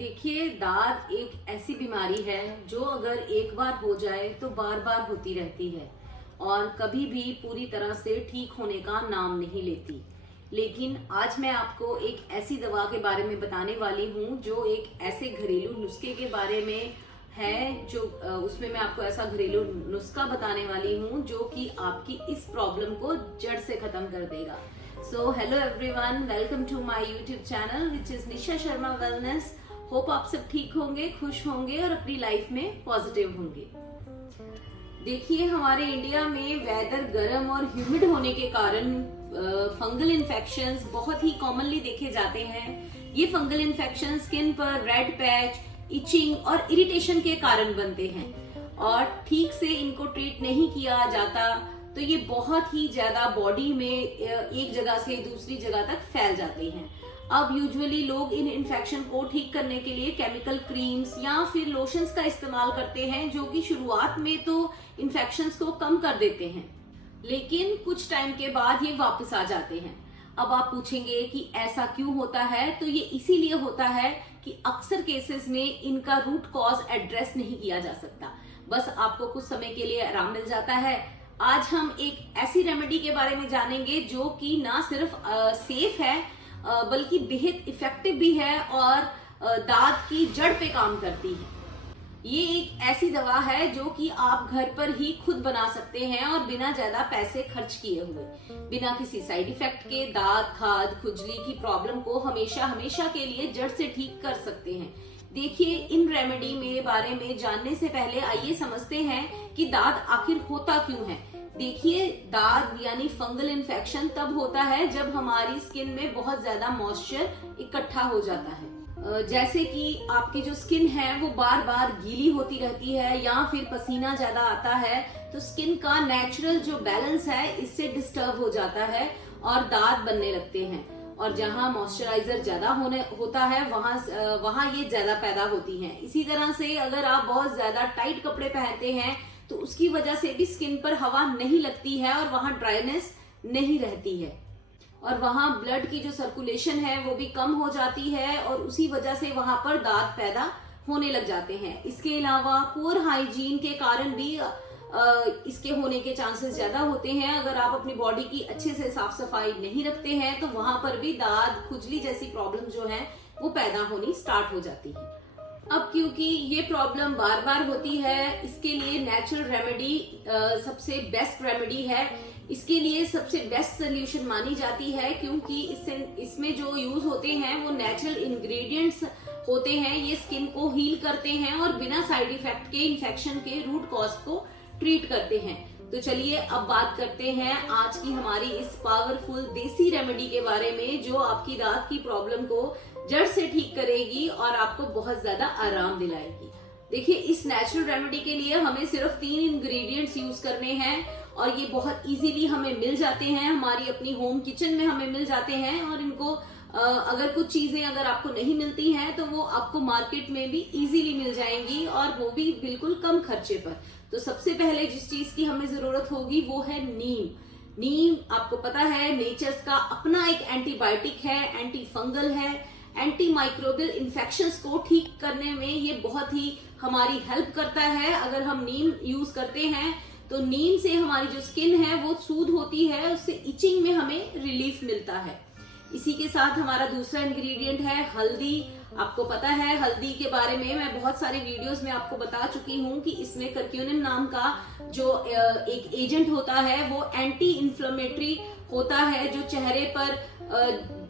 देखिए, दाद एक ऐसी बीमारी है जो अगर एक बार हो जाए तो बार बार होती रहती है और कभी भी पूरी तरह से ठीक होने का नाम नहीं लेती। लेकिन आज मैं आपको एक ऐसी दवा के बारे में बताने वाली हूँ जो एक ऐसे घरेलू नुस्खे के बारे में है जो उसमें मैं आपको ऐसा घरेलू नुस्खा बताने वाली हूँ जो कि आपकी इस प्रॉब्लम को जड़ से खत्म कर देगा। So hello everyone, welcome to my YouTube channel which is Nisha Sharma wellness. Hope आप सब ठीक होंगे, खुश होंगे और अपनी लाइफ में पॉजिटिव होंगे। देखिए, हमारे इंडिया में वेदर गर्म और ह्यूमिड होने के कारण फंगल इन्फेक्शंस बहुत ही कॉमनली देखे जाते हैं। ये फंगल इन्फेक्शन स्किन पर रेड पैच, इचिंग और इरिटेशन के कारण बनते हैं और ठीक से इनको ट्रीट नहीं किया जाता तो ये बहुत ही ज्यादा बॉडी में एक जगह से दूसरी जगह तक फैल जाते हैं। अब यूजुअली लोग इन इन्फेक्शन को ठीक करने के लिए केमिकल क्रीम्स या फिर लोशंस का इस्तेमाल करते हैं जो कि शुरुआत में तो इन्फेक्शंस को कम कर देते हैं, लेकिन कुछ टाइम के बाद ये वापस आ जाते हैं। अब आप पूछेंगे कि ऐसा क्यों होता है, तो ये इसीलिए होता है कि अक्सर केसेस में इनका रूट कॉज एड्रेस नहीं किया जा सकता, बस आपको कुछ समय के लिए आराम मिल जाता है। आज हम एक ऐसी रेमेडी के बारे में जानेंगे जो कि ना सिर्फ सेफ है बल्कि बेहद इफेक्टिव भी है और दाद की जड़ पे काम करती है। ये एक ऐसी दवा है जो कि आप घर पर ही खुद बना सकते हैं और बिना ज्यादा पैसे खर्च किए हुए, बिना किसी साइड इफेक्ट के दाद, खाद, खुजली की प्रॉब्लम को हमेशा हमेशा के लिए जड़ से ठीक कर सकते हैं। देखिए, इन रेमेडी में बारे में जानने से पहले आइए समझते हैं कि दाद आखिर होता क्यों है। देखिए, दाद यानी फंगल इन्फेक्शन तब होता है जब हमारी स्किन में बहुत ज्यादा मॉइस्चर इकट्ठा हो जाता है। जैसे कि आपकी जो स्किन है वो बार बार गीली होती रहती है या फिर पसीना ज्यादा आता है, तो स्किन का नेचुरल जो बैलेंस है इससे डिस्टर्ब हो जाता है और दाद बनने लगते हैं। और जहां मॉइस्चराइजर ज्यादा होता है वहां ये ज्यादा पैदा होती हैं। इसी तरह से अगर आप बहुत ज्यादा टाइट कपड़े पहनते हैं तो उसकी वजह से भी स्किन पर हवा नहीं लगती है और वहां ड्राइनेस नहीं रहती है और वहां ब्लड की जो सर्कुलेशन है वो भी कम हो जाती है और उसी वजह से वहां पर दाद पैदा होने लग जाते हैं। इसके अलावा पुअर हाइजीन के कारण भी इसके होने के चांसेस ज्यादा होते हैं। अगर आप अपनी बॉडी की अच्छे से साफ सफाई नहीं रखते हैं तो वहां पर भी दाद, खुजली जैसी प्रॉब्लम जो है वो पैदा होनी स्टार्ट हो जाती है। अब क्योंकि ये प्रॉब्लम बार बार होती है, इसके लिए नेचुरल रेमेडी सबसे बेस्ट रेमेडी है। इसके लिए सबसे बेस्ट सोल्यूशन मानी जाती है क्योंकि इसमें जो यूज होते हैं वो नेचुरल इंग्रेडिएंट्स होते हैं। ये स्किन को हील करते हैं और बिना साइड इफेक्ट के इन्फेक्शन के रूट कॉज को ट्रीट करते हैं। तो चलिए अब बात करते हैं आज की हमारी इस पावरफुल देसी रेमेडी के बारे में जो आपकी दाद की प्रॉब्लम को जड़ से ठीक करेगी और आपको बहुत ज्यादा आराम दिलाएगी। देखिए, इस नेचुरल रेमेडी के लिए हमें सिर्फ 3 इंग्रेडिएंट्स यूज करने हैं और ये बहुत इजीली हमें मिल जाते हैं, हमारी अपनी होम किचन में हमें मिल जाते हैं। और इनको अगर कुछ चीजें अगर आपको नहीं मिलती हैं तो वो आपको मार्केट में भी इजीली मिल जाएंगी और वो भी बिल्कुल कम खर्चे पर। तो सबसे पहले जिस चीज की हमें जरूरत होगी वो है नीम। नीम आपको पता है नेचर्स का अपना एक एंटीबायोटिक है, एंटी फंगल है, एंटी माइक्रोबियल इन्फेक्शंस को ठीक करने में ये बहुत ही हमारी हेल्प करता है। अगर हम नीम यूज करते हैं तो नीम से हमारी जो स्किन है वो सूद होती है, उससे इचिंग में हमें रिलीफ मिलता है। इसी के साथ हमारा दूसरा इंग्रेडिएंट है हल्दी। आपको पता है हल्दी के बारे में मैं बहुत सारे वीडियोस में आपको बता चुकी हूँ कि इसमें कर्क्यूमिन नाम का जो एक एजेंट होता है वो एंटी इन्फ्लेमेटरी होता है, जो चेहरे पर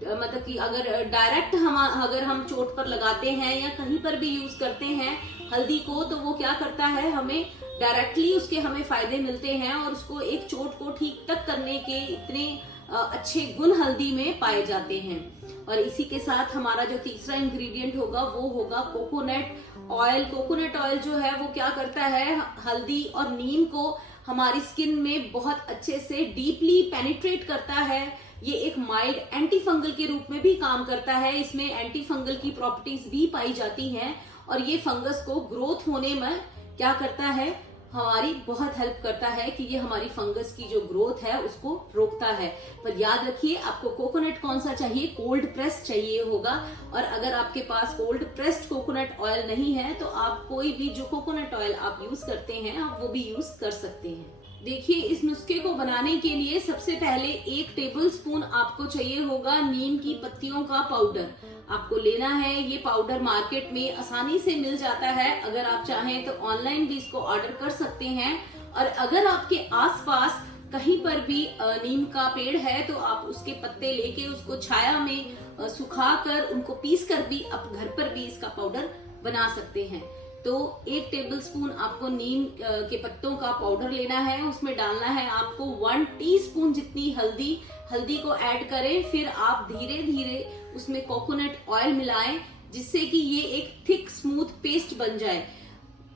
मतलब कि अगर डायरेक्ट अगर हम चोट पर लगाते हैं या कहीं पर भी यूज करते हैं हल्दी को तो वो क्या करता है, हमें डायरेक्टली उसके हमें फायदे मिलते हैं और उसको एक चोट को ठीक तक करने के इतने अच्छे गुण हल्दी में पाए जाते हैं। और इसी के साथ हमारा जो तीसरा इंग्रेडिएंट होगा वो होगा कोकोनट ऑयल। कोकोनट ऑयल जो है वो क्या करता है, हल्दी और नीम को हमारी स्किन में बहुत अच्छे से डीपली पेनिट्रेट करता है। ये एक माइल्ड एंटी फंगल के रूप में भी काम करता है। इसमें एंटी फंगल की प्रॉपर्टीज भी पाई जाती हैं और ये फंगस को ग्रोथ होने में क्या करता है, हमारी बहुत हेल्प करता है कि ये हमारी फंगस की जो ग्रोथ है उसको रोकता है। पर याद रखिए आपको कोकोनट कौन सा चाहिए, कोल्ड प्रेस चाहिए होगा। और अगर आपके पास कोल्ड प्रेस्ड कोकोनट ऑयल नहीं है तो आप कोई भी जो कोकोनट ऑयल आप यूज करते हैं आप वो भी यूज कर सकते हैं। देखिए इस नुस्खे को बनाने के लिए सबसे पहले 1 टेबलस्पून आपको चाहिए होगा नीम की पत्तियों का पाउडर। आपको लेना है, ये पाउडर मार्केट में आसानी से मिल जाता है। अगर आप चाहें तो ऑनलाइन भी इसको ऑर्डर कर सकते हैं। और अगर आपके आसपास कहीं पर भी नीम का पेड़ है तो आप उसके पत्ते लेके उसको छाया में सुखाकर उनको पीस कर भी आप घर पर भी इसका पाउडर बना सकते हैं। तो 1 टेबलस्पून आपको नीम के पत्तों का पाउडर लेना है। उसमें डालना है आपको 1 टीस्पून जितनी हल्दी को ऐड करें। फिर आप धीरे धीरे उसमें कोकोनट ऑयल मिलाएं जिससे कि ये एक थिक स्मूथ पेस्ट बन जाए।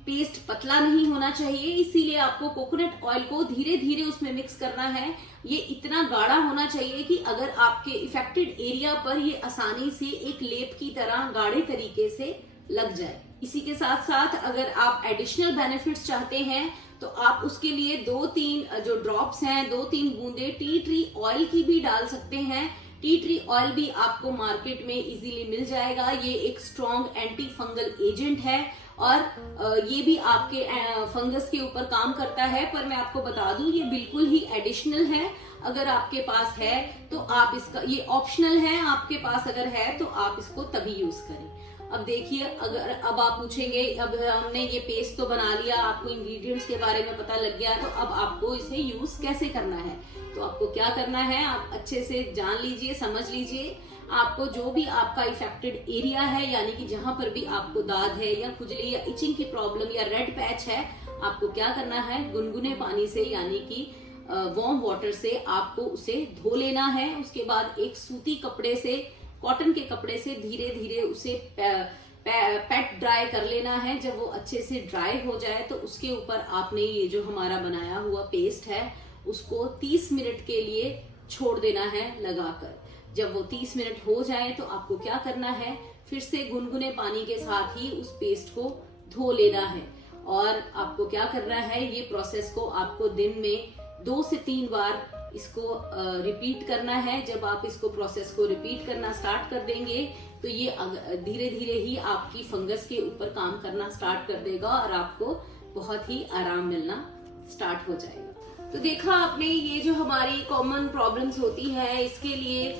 पेस्ट पतला नहीं होना चाहिए, इसीलिए आपको कोकोनट ऑयल को धीरे धीरे उसमें मिक्स करना है। ये इतना गाढ़ा होना चाहिए कि अगर आपके इफेक्टेड एरिया पर ये आसानी से एक लेप की तरह गाढ़े तरीके से लग जाए। इसी के साथ साथ अगर आप एडिशनल बेनिफिट्स चाहते हैं तो आप उसके लिए 2-3 जो ड्रॉप्स हैं 2-3 बूंदे टी ट्री ऑयल की भी डाल सकते हैं। टी ट्री ऑयल भी आपको मार्केट में इजीली मिल जाएगा। ये एक स्ट्रॉन्ग एंटी फंगल एजेंट है और ये भी आपके फंगस के ऊपर काम करता है। पर मैं आपको बता दूं ये बिल्कुल ही एडिशनल है। अगर आपके पास है तो आप इसका, ये ऑप्शनल है, आपके पास अगर है तो आप इसको तभी यूज करें। अब देखिए अगर अब आप पूछेंगे अब हमने ये पेस्ट तो बना लिया, आपको इंग्रेडिएंट्स के बारे में पता लग गया, तो अब आपको इसे यूज कैसे करना है। तो आपको क्या करना है, आप अच्छे से जान लीजिए, समझ लीजिए। आपको जो भी आपका इफेक्टेड एरिया है यानी कि जहां पर भी आपको दाद है या खुजली या इचिंग की प्रॉब्लम या रेड पैच है, आपको क्या करना है, गुनगुने पानी से यानी कि वार्म वाटर से आपको उसे धो लेना है। उसके बाद एक सूती कपड़े से, कॉटन के कपड़े से धीरे धीरे उसे पैट ड्राई कर लेना है। जब वो अच्छे से ड्राई हो जाए तो उसके ऊपर आपने ये जो हमारा बनाया हुआ पेस्ट है उसको 30 मिनट के लिए छोड़ देना है लगाकर। जब वो 30 मिनट हो जाए तो आपको क्या करना है, फिर से गुनगुने पानी के साथ ही उस पेस्ट को धो लेना है। और आपको क्या करना है, ये प्रोसेस को आपको दिन में 2 से 3 बार इसको रिपीट करना है। जब आप इसको प्रोसेस को रिपीट करना स्टार्ट कर देंगे तो ये धीरे धीरे ही आपकी फंगस के ऊपर काम करना स्टार्ट कर देगा और आपको बहुत ही आराम मिलना स्टार्ट हो जाएगा। तो देखा आपने, ये जो हमारी कॉमन प्रॉब्लम्स होती है इसके लिए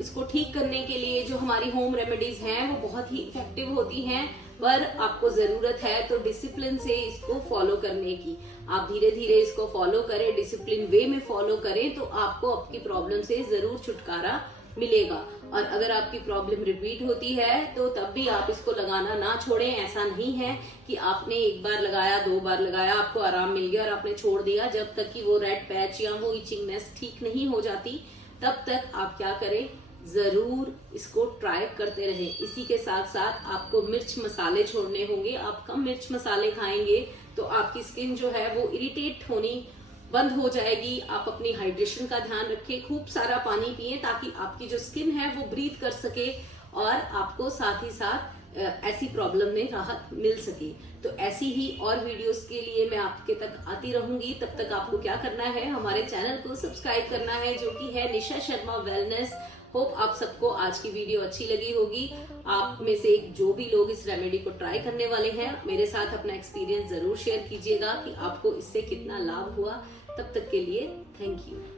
इसको ठीक करने के लिए जो हमारी होम रेमेडीज हैं वो बहुत ही इफेक्टिव होती हैं। पर आपको जरूरत है तो डिसिप्लिन से इसको फॉलो करने की। आप धीरे धीरे इसको फॉलो करें, डिसिप्लिन वे में फॉलो करें तो आपको आपकी प्रॉब्लम से जरूर छुटकारा मिलेगा। और अगर आपकी प्रॉब्लम रिपीट होती है तो तब भी आप इसको लगाना ना छोड़ें। ऐसा नहीं है कि आपने 1 बार लगाया, 2 बार लगाया, आपको आराम मिल गया और आपने छोड़ दिया। जब तक कि वो रेड पैच या वो इचिंगनेस ठीक नहीं हो जाती तब तक आप क्या करें, जरूर इसको ट्राई करते रहें। इसी के साथ साथ आपको मिर्च मसाले छोड़ने होंगे। आप कम मिर्च मसाले खाएंगे तो आपकी स्किन जो है वो इरिटेट होनी बंद हो जाएगी। आप अपनी हाइड्रेशन का ध्यान रखें, खूब सारा पानी पिए ताकि आपकी जो स्किन है वो ब्रीथ कर सके और आपको साथ ही साथ ऐसी प्रॉब्लम में राहत मिल सके। तो ऐसी ही और वीडियोस के लिए मैं आपके तक आती रहूंगी। तब तक आपको क्या करना है, हमारे चैनल को सब्सक्राइब करना है जो कि है निशा शर्मा वेलनेस। होप आप सबको आज की वीडियो अच्छी लगी होगी। आप में से जो भी लोग इस रेमेडी को ट्राई करने वाले हैं मेरे साथ अपना एक्सपीरियंस जरूर शेयर कीजिएगा कि आपको इससे कितना लाभ हुआ। तब तक के लिए थैंक यू।